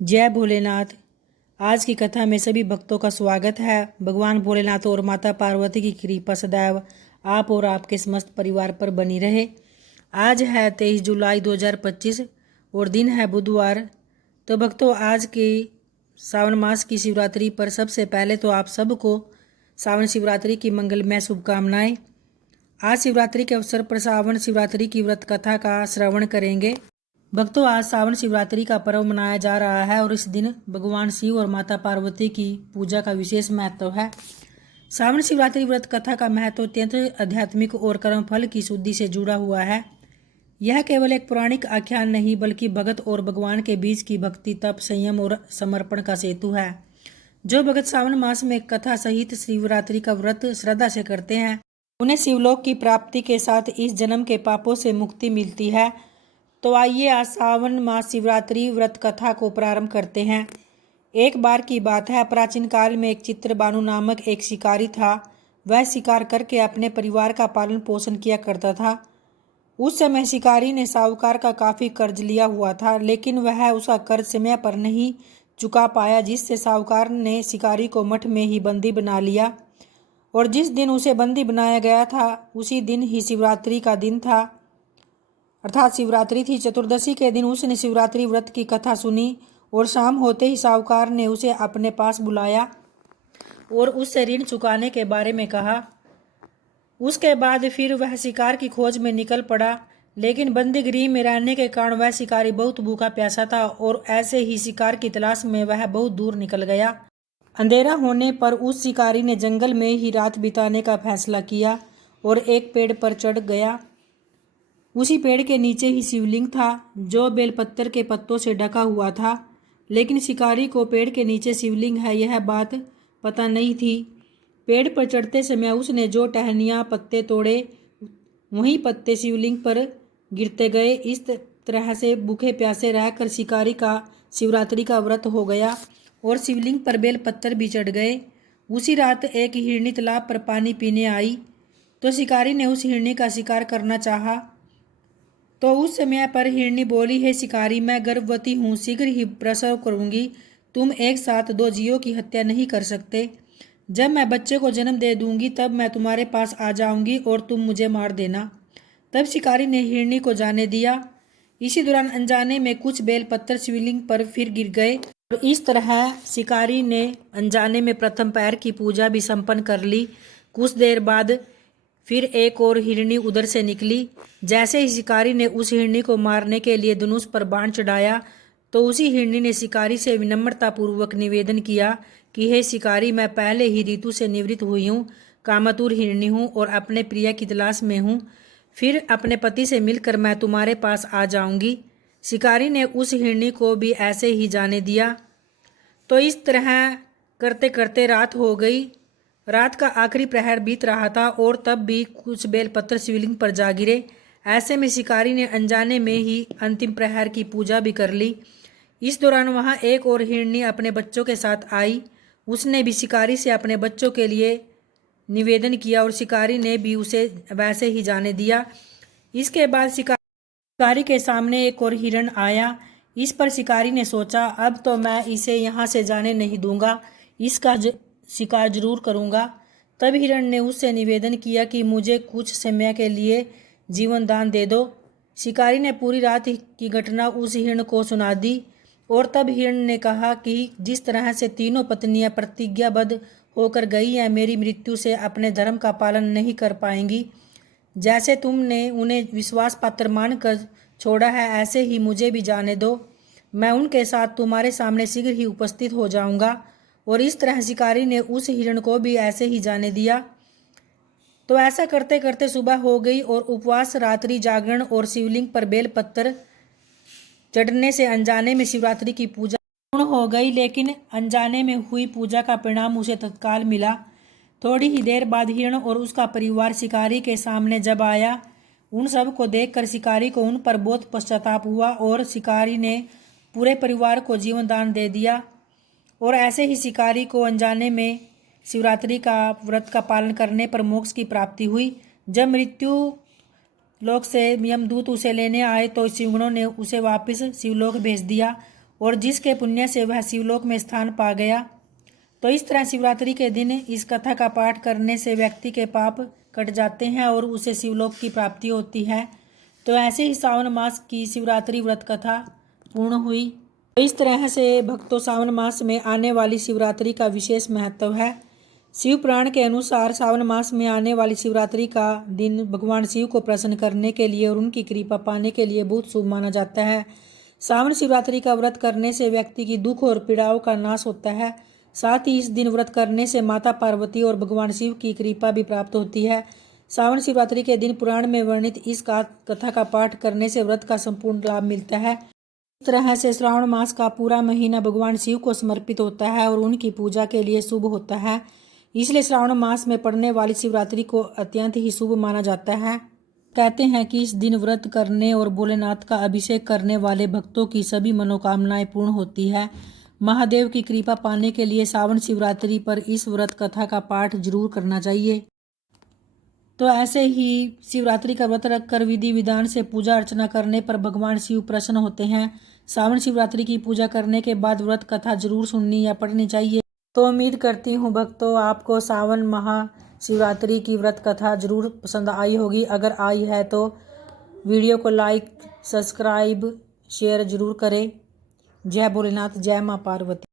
जय भोलेनाथ। आज की कथा में सभी भक्तों का स्वागत है। भगवान भोलेनाथ और माता पार्वती की कृपा सदैव आप और आपके समस्त परिवार पर बनी रहे। आज है 23 जुलाई 2025 और दिन है बुधवार। तो भक्तों, आज की सावन मास की शिवरात्रि पर सबसे पहले तो आप सबको सावन शिवरात्रि की मंगलमय शुभकामनाएं। आज शिवरात्रि के अवसर पर सावन शिवरात्रि की व्रत कथा का श्रवण करेंगे। भक्तों, आज सावन शिवरात्रि का पर्व मनाया जा रहा है और इस दिन भगवान शिव और माता पार्वती की पूजा का विशेष महत्व है। सावन शिवरात्रि व्रत कथा का महत्व अत्यंत आध्यात्मिक और कर्मफल की शुद्धि से जुड़ा हुआ है। यह केवल एक पौराणिक आख्यान नहीं बल्कि भगत और भगवान के बीच की भक्ति, तप, संयम और समर्पण का सेतु है। जो भगत सावन मास में कथा सहित शिवरात्रि का व्रत श्रद्धा से करते हैं, उन्हें शिवलोक की प्राप्ति के साथ इस जन्म के पापों से मुक्ति मिलती है। तो आइए आज सावन मास शिवरात्रि व्रत कथा को प्रारंभ करते हैं। एक बार की बात है, प्राचीन काल में एक चित्रबानु नामक एक शिकारी था। वह शिकार करके अपने परिवार का पालन पोषण किया करता था। उस समय शिकारी ने साहूकार का काफ़ी कर्ज लिया हुआ था, लेकिन वह उसका कर्ज समय पर नहीं चुका पाया, जिससे साहूकार ने शिकारी को मठ में ही बंदी बना लिया। और जिस दिन उसे बंदी बनाया गया था उसी दिन ही शिवरात्रि का दिन था, अर्थात शिवरात्रि थी। चतुर्दशी के दिन उसने शिवरात्रि व्रत की कथा सुनी और शाम होते ही साहूकार ने उसे अपने पास बुलाया और उससे ऋण चुकाने के बारे में कहा। उसके बाद फिर वह शिकार की खोज में निकल पड़ा, लेकिन बंदीगृह में रहने के कारण वह शिकारी बहुत भूखा प्यासा था और ऐसे ही शिकार की तलाश में वह बहुत दूर निकल गया। अंधेरा होने पर उस शिकारी ने जंगल में ही रात बिताने का फैसला किया और एक पेड़ पर चढ़ गया। उसी पेड़ के नीचे ही शिवलिंग था, जो बेलपत्र के पत्तों से ढका हुआ था। लेकिन शिकारी को पेड़ के नीचे शिवलिंग है यह बात पता नहीं थी। पेड़ पर चढ़ते समय उसने जो टहनियाँ पत्ते तोड़े, वहीं पत्ते शिवलिंग पर गिरते गए। इस तरह से भूखे प्यासे रहकर शिकारी का शिवरात्रि का व्रत हो गया और शिवलिंग पर बेलपत्र भी चढ़ गए। उसी रात एक हिरनी तालाब पर पानी पीने आई, तो शिकारी ने उस हिरनी का शिकार करना चाहा। तो उस समय पर हिरनी बोली, हे शिकारी, मैं गर्भवती हूँ, शीघ्र ही प्रसव करूँगी। तुम एक साथ दो जीवों की हत्या नहीं कर सकते। जब मैं बच्चे को जन्म दे दूंगी तब मैं तुम्हारे पास आ जाऊंगी और तुम मुझे मार देना। तब शिकारी ने हिरनी को जाने दिया। इसी दौरान अनजाने में कुछ बेलपत्र शिवलिंग पर फिर गिर गए और इस तरह शिकारी ने अनजाने में प्रथम पैर की पूजा भी संपन्न कर ली। कुछ देर बाद फिर एक और हिरनी उधर से निकली। जैसे ही शिकारी ने उस हिरनी को मारने के लिए धनुष पर बाण चढ़ाया, तो उसी हिरनी ने शिकारी से विनम्रतापूर्वक निवेदन किया कि हे शिकारी, मैं पहले ही ऋतु से निवृत्त हुई हूँ, कामतुर हिरनी हूँ और अपने प्रिय की तलाश में हूँ। फिर अपने पति से मिलकर मैं तुम्हारे पास आ जाऊंगी। शिकारी ने उस हिरनी को भी ऐसे ही जाने दिया। तो इस तरह करते करते रात हो गई। रात का आखिरी प्रहर बीत रहा था और तब भी कुछ बेलपत्र शिवलिंग पर जा गिरे। ऐसे में शिकारी ने अनजाने में ही अंतिम प्रहर की पूजा भी कर ली। इस दौरान वहां एक और हिरनी अपने बच्चों के साथ आई। उसने भी शिकारी से अपने बच्चों के लिए निवेदन किया और शिकारी ने भी उसे वैसे ही जाने दिया। इसके बाद शिकारी के सामने एक और हिरण आया। इस पर शिकारी ने सोचा, अब तो मैं इसे यहाँ से जाने नहीं दूंगा, इसका शिकार जरूर करूँगा। तब हिरण ने उससे निवेदन किया कि मुझे कुछ समय के लिए जीवन दान दे दो। शिकारी ने पूरी रात की घटना उस हिरण को सुना दी और तब हिरण ने कहा कि जिस तरह से तीनों पत्नियां प्रतिज्ञाबद्ध होकर गई हैं, मेरी मृत्यु से अपने धर्म का पालन नहीं कर पाएंगी। जैसे तुमने उन्हें विश्वास पात्र मानकर छोड़ा है, ऐसे ही मुझे भी जाने दो। मैं उनके साथ तुम्हारे सामने शीघ्र ही उपस्थित हो जाऊंगा। और इस तरह शिकारी ने उस हिरण को भी ऐसे ही जाने दिया। तो ऐसा करते करते सुबह हो गई और उपवास, रात्रि जागरण और शिवलिंग पर बेलपत्र चढ़ने से अनजाने में शिवरात्रि की पूजा पूर्ण हो गई। लेकिन अनजाने में हुई पूजा का परिणाम उसे तत्काल मिला। थोड़ी ही देर बाद हिरण और उसका परिवार शिकारी के सामने जब आया, उन सब को देखकर शिकारी को उन पर बहुत पश्चाताप हुआ और शिकारी ने पूरे परिवार को जीवन दान दे दिया। और ऐसे ही शिकारी को अनजाने में शिवरात्रि का व्रत का पालन करने पर मोक्ष की प्राप्ति हुई। जब मृत्यु लोक से यमदूत उसे लेने आए तो शिवगणों ने उसे वापस शिवलोक भेज दिया और जिसके पुण्य से वह शिवलोक में स्थान पा गया। तो इस तरह शिवरात्रि के दिन इस कथा का पाठ करने से व्यक्ति के पाप कट जाते हैं और उसे शिवलोक की प्राप्ति होती है। तो ऐसे ही सावन मास की शिवरात्रि व्रत कथा पूर्ण हुई। तो इस तरह से भक्तों सावन मास में आने वाली शिवरात्रि का विशेष महत्व है। शिव पुराण के अनुसार सावन मास में आने वाली शिवरात्रि का दिन भगवान शिव को प्रसन्न करने के लिए और उनकी कृपा पाने के लिए बहुत शुभ माना जाता है। सावन शिवरात्रि का व्रत करने से व्यक्ति की दुख और पीड़ाओं का नाश होता है। साथ ही इस दिन व्रत करने से माता पार्वती और भगवान शिव की कृपा भी प्राप्त होती है। सावन शिवरात्रि के दिन पुराण में वर्णित इस कथा का पाठ करने से व्रत का संपूर्ण लाभ मिलता है। इस तरह से श्रावण मास का पूरा महीना भगवान शिव को समर्पित होता है और उनकी पूजा के लिए शुभ होता है। इसलिए श्रावण मास में पड़ने वाली शिवरात्रि को अत्यंत ही शुभ माना जाता है। कहते हैं कि इस दिन व्रत करने और भोलेनाथ का अभिषेक करने वाले भक्तों की सभी मनोकामनाएं पूर्ण होती है। महादेव की कृपा पाने के लिए सावन शिवरात्रि पर इस व्रत कथा का पाठ जरूर करना चाहिए। तो ऐसे ही शिवरात्रि का व्रत रखकर विधि विधान से पूजा अर्चना करने पर भगवान शिव प्रसन्न होते हैं। सावन शिवरात्रि की पूजा करने के बाद व्रत कथा जरूर सुननी या पढ़नी चाहिए। तो उम्मीद करती हूँ भक्तों आपको सावन महाशिवरात्रि की व्रत कथा जरूर पसंद आई होगी। अगर आई है तो वीडियो को लाइक, सब्सक्राइब, शेयर जरूर करें। जय भोलेनाथ, जय माँ पार्वती।